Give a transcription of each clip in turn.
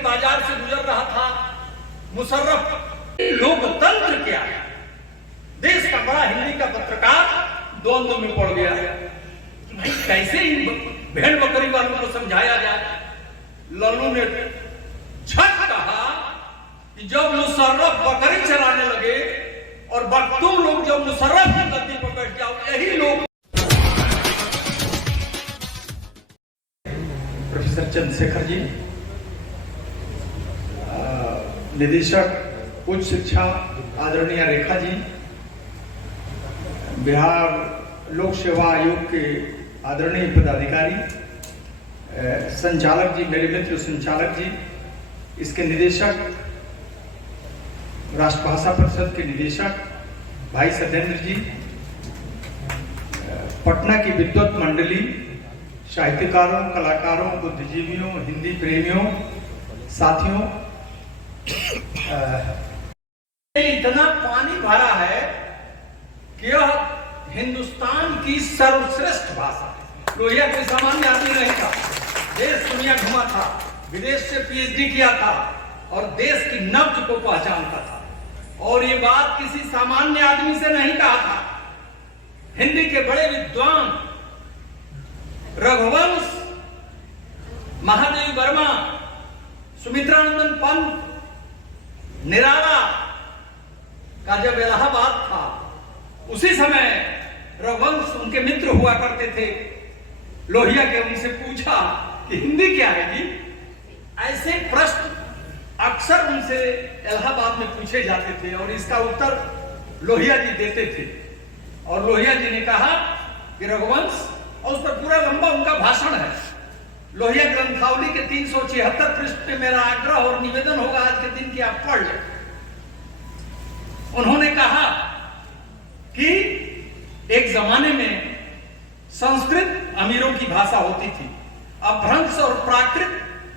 के बाजार से गुजर रहा था मुशर्रफ। लोकतंत्र क्या है? देश का बड़ा हिंदी का पत्रकार द्वंद्व में पड़ गया। भाई कैसे इन भेड़ बकरी वालों को समझाया जाए? लल्लू ने झट कहा कि जब मुशर्रफ बकरी चलाने लगे और तुम लोग जब मुशर्रफ की गद्दी पर बैठ जाओ, यही लोग। प्रोफेसर चंद्रशेखर जी, निदेशक उच्च शिक्षा आदरणीय रेखा जी, बिहार लोक सेवा आयोग के आदरणीय पदाधिकारी, संचालक जी, मेरे मित्र संचालक जी, इसके निदेशक, राष्ट्रभाषा परिषद के निदेशक भाई सत्येंद्र जी, पटना की विद्वत मंडली, साहित्यकारों, कलाकारों, बुद्धिजीवियों, हिंदी प्रेमियों, साथियों, इतना पानी भरा है कि यह हिंदुस्तान की सर्वश्रेष्ठ भाषा है। लोहिया कोई सामान्य आदमी नहीं था, देश दुनिया घुमा था, विदेश से पीएचडी किया था और देश की नब्ज को पहचानता था। और ये बात किसी सामान्य आदमी से नहीं कहा था। हिंदी के बड़े विद्वान रघुवंश, महादेवी वर्मा, सुमित्रानंदन पंत, निराला का जब इलाहाबाद था, उसी समय रघुवंश उनके मित्र हुआ करते थे। लोहिया के उनसे पूछा कि हिंदी क्या है जी? ऐसे प्रश्न अक्सर उनसे इलाहाबाद में पूछे जाते थे और इसका उत्तर लोहिया जी देते थे। और लोहिया जी ने कहा कि रघुवंश, और उस पर पूरा लंबा उनका भाषण है। लोहिया ग्रंथावली के 376 पृष्ठ पे मेरा आग्रह और निवेदन होगा आज के दिन की आप पढ़ लें। उन्होंने कहा कि एक जमाने में संस्कृत अमीरों की भाषा होती थी, अपभ्रंश और प्राकृत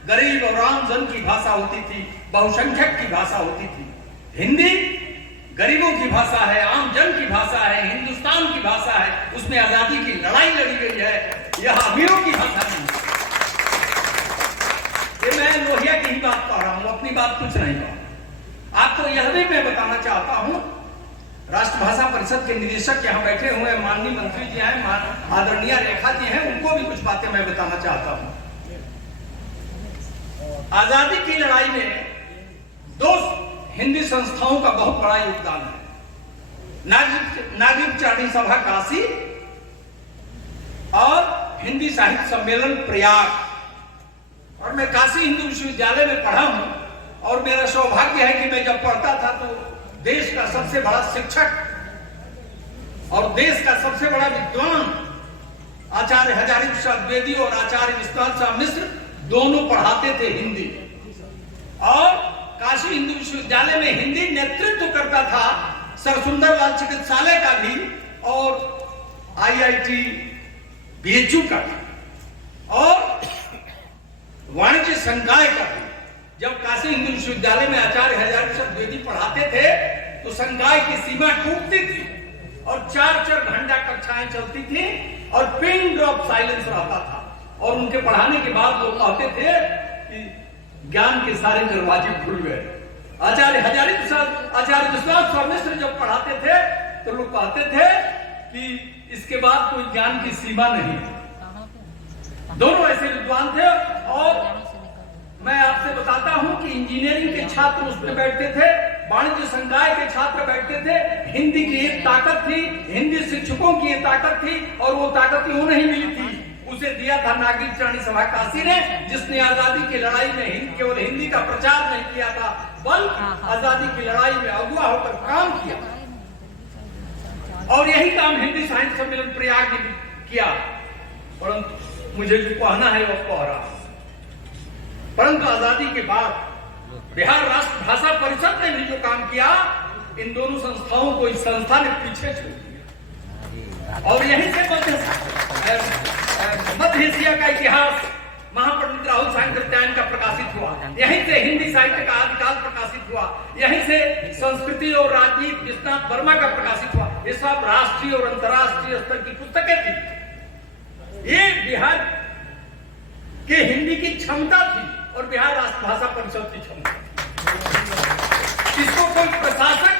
गरीब और आमजन की भाषा होती थी, बहुसंख्यक की भाषा होती थी। हिंदी गरीबों की भाषा है, आमजन की भाषा है, हिंदुस्तान की भाषा है, उसमें आजादी की लड़ाई लड़ी गई है, यह अमीरों की भाषा नहीं है। ये मैं लोहिया की ही बात कह रहा हूं, अपनी बात कुछ नहीं कह। आपको यह भी मैं बताना चाहता हूं, राष्ट्रभाषा परिषद के निदेशक यहाँ बैठे हुए हैं, माननीय मंत्री जी हैं, आदरणीय रेखा जी हैं, उनको भी कुछ बातें मैं बताना चाहता हूं। आजादी की लड़ाई में दो हिंदी संस्थाओं का बहुत बड़ा योगदान है। नागरिक चारणी सभा काशी और हिंदी साहित्य सम्मेलन प्रयाग। और मैं काशी हिंदू विश्वविद्यालय में पढ़ा हूं और मेरा सौभाग्य है कि मैं जब पढ़ता था तो देश का सबसे बड़ा शिक्षक और देश का सबसे बड़ा विद्वान आचार्य हजारी प्रसाद द्विवेदी और आचार्य विश्वनाथ शाह मिश्र दोनों पढ़ाते थे हिंदी। और काशी हिंदू विश्वविद्यालय में हिंदी नेतृत्व करता था सरसुंदर लाल चिकित्सालय का भी और आईआईटी बीएचयू का भी और वाणिज्य संकाय का भी। जब काशी हिंदू विश्वविद्यालय में आचार्य हजारी प्रसाद द्विवेदी पढ़ाते थे तो संकाय की सीमा टूटती थी और 4-4 घंटा कक्षाएं चलती थी और पिन ड्रॉप साइलेंस रहता था। और उनके पढ़ाने के बाद लोग कहते थे कि ज्ञान के सारे दरवाजे खुल गए। आचार्य हजारी प्रसाद, आचार्य विश्वनाथ शाह मिश्र जब पढ़ाते थे तो लोग कहते थे कि इसके बाद कोई ज्ञान की सीमा नहीं। दोनों ऐसे विद्वान थे। और मैं आपसे बताता हूं कि इंजीनियरिंग के छात्र उसमें बैठते थे, वाणिज्य संकाय के छात्र बैठते थे। हिंदी की एक ताकत थी, हिंदी शिक्षकों की एक ताकत थी और वो ताकत क्यों नहीं मिली थी, उसे दिया था नागरिक चारणी सभा काशी ने, जिसने आजादी की लड़ाई में केवल हिंदी का प्रचार नहीं किया था बल्कि आजादी की लड़ाई में अगुवा होकर काम किया। और यही काम हिंदी साहित्य सम्मेलन प्रयाग ने किया। परंतु मुझे जो कहना है वो कह रहा हूं। परंतु आजादी के बाद बिहार राष्ट्र भाषा परिषद ने भी जो काम किया, इन दोनों संस्थाओं को इस संस्था ने पीछे छोड़ दिया। और यहीं से मध्य एशिया का इतिहास महापंडित राहुल सायंकृत्यायन का प्रकाशित हुआ, यहीं से हिंदी साहित्य का आदिकाल प्रकाशित हुआ, यहीं से संस्कृति और राजनीति विश्वनाथ वर्मा का प्रकाशित हुआ। ये सब राष्ट्रीय और अंतर्राष्ट्रीय स्तर की पुस्तकें थी। ये बिहार के हिंदी की क्षमता थी और बिहार राष्ट्रभाषा परिषद की क्षमता। इसको कोई प्रशासक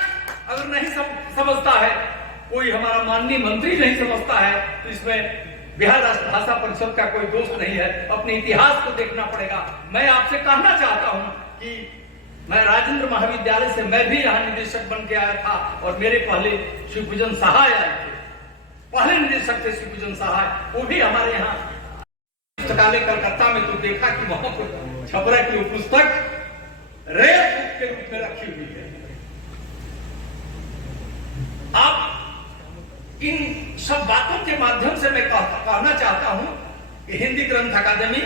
अगर नहीं समझता है, कोई हमारा माननीय मंत्री नहीं समझता है, तो इसमें बिहार राष्ट्रभाषा परिषद का कोई दोष नहीं है। अपने इतिहास को देखना पड़ेगा। मैं आपसे कहना चाहता हूं कि मैं राजेंद्र महाविद्यालय से मैं भी यहाँ निदेशक बन के आया था और मेरे पहले शिवपूजन सहाय आए थे, पहले निदेशक थे शिवपूजन सहाय। वो भी हमारे यहाँ पुस्तकालय कलकत्ता में तो देखा कि वहां पर छपरा की वो पुस्तक रेयर बुक के रूप में रखी हुई है। आप इन सब बातों के माध्यम से मैं कहना चाहता हूं कि हिंदी ग्रंथ अकादमी,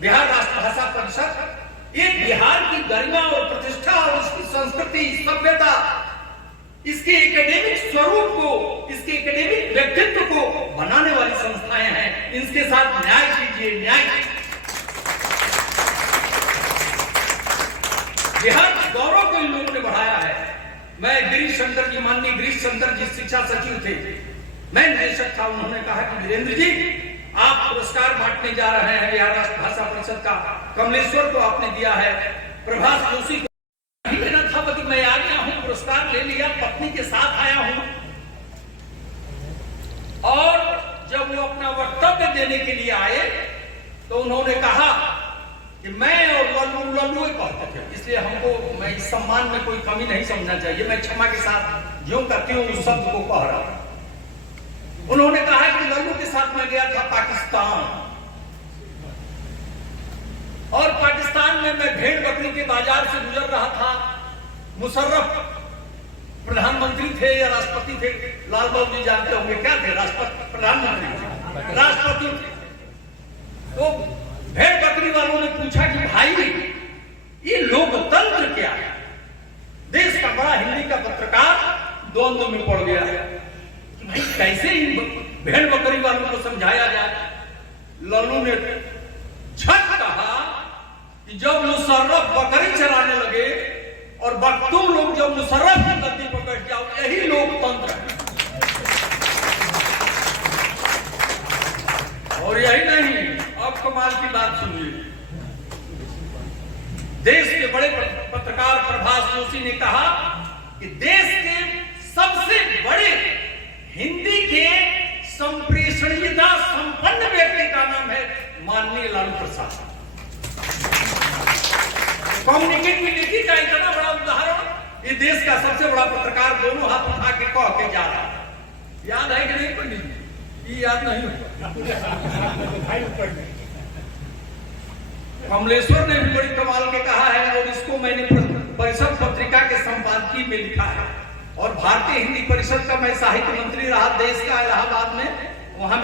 बिहार राष्ट्रभाषा परिषद ये बिहार की गरिमा और प्रतिष्ठा और उसकी संस्कृति, सभ्यता, इसके एकेडमिक स्वरूप को, इसके एकेडमिक व्यक्तित्व को बनाने वाली संस्थाएं हैं। इनके साथ न्याय कीजिए, न्याय कीजिए। बिहार के गौरव को इन लोगों ने बढ़ाया है। मैं गिरीश शंकर जी, माननीय गिरीश शंकर जी शिक्षा सचिव थे, मैं निदेशक था। उन्होंने कहा कि वीरेंद्र जी आप पुरस्कार बांटने जा रहे हैं बिहार राष्ट्रभाषा परिषद का, कमलेश्वर को आपने दिया है, प्रभास जोशी को नहीं लेना था, बल्कि मैं आ गया हूं, पुरस्कार ले लिया, पत्नी के साथ आया हूं। और जब वो अपना वक्तव्य देने के लिए आए तो उन्होंने कहा कि मैं और लल्लू ही कहते थे, इसलिए हमको, मैं इस सम्मान में कोई कमी नहीं समझना चाहिए, मैं क्षमा के साथ ज्यों का त्यों उस शब्द को कह रहा था। उन्होंने कहा कि लल्लू के साथ मैं गया था पाकिस्तान, और पाकिस्तान में मैं भेड़ बकरी के बाजार से गुजर रहा था। मुशर्रफ प्रधानमंत्री थे या राष्ट्रपति थे, लाल बाबू जी जानते होंगे क्या थे, राष्ट्रपति, प्रधानमंत्री, राष्ट्रपति थे। तो भेड़ बकरी वालों ने पूछा कि भाई ये लोकतंत्र क्या है? देश का बड़ा हिंदी का पत्रकार द्वंद्व में पड़ गया कि भाई कैसे इन भेड़ बकरी वालों को समझाया जाए। लल्लू ने झट कहा कि जब मुशर्रफ बकरी चराने लगे और तुम लोग जब मुशर्रफ की गद्दी पर बैठ जाओ, यही लोकतंत्र है। और यही नहीं, अब कमाल की बात सुनिए, देश के बड़े पत्रकार प्रभास जोशी ने कहा कि देश के सबसे बड़े हिंदी के संप्रेषणीयता संपन्न व्यक्ति का नाम है माननीय लालू प्रसाद। कम्युनिकेटिविटी का इतना बड़ा उदाहरण, ये देश का सबसे बड़ा पत्रकार दोनों हाथ उठा के कह के जा रहा है। याद है कि नहीं पंडित जी? ये याद नहीं होगा। कमलेश्वर ने भी बड़ी कमाल के कहा है, और इसको मैंने परिषद पत्रिका के संपादकीय में लिखा है। और भारतीय हिंदी परिषद का मैं साहित्य मंत्री रहा देश का, इलाहाबाद में, वहां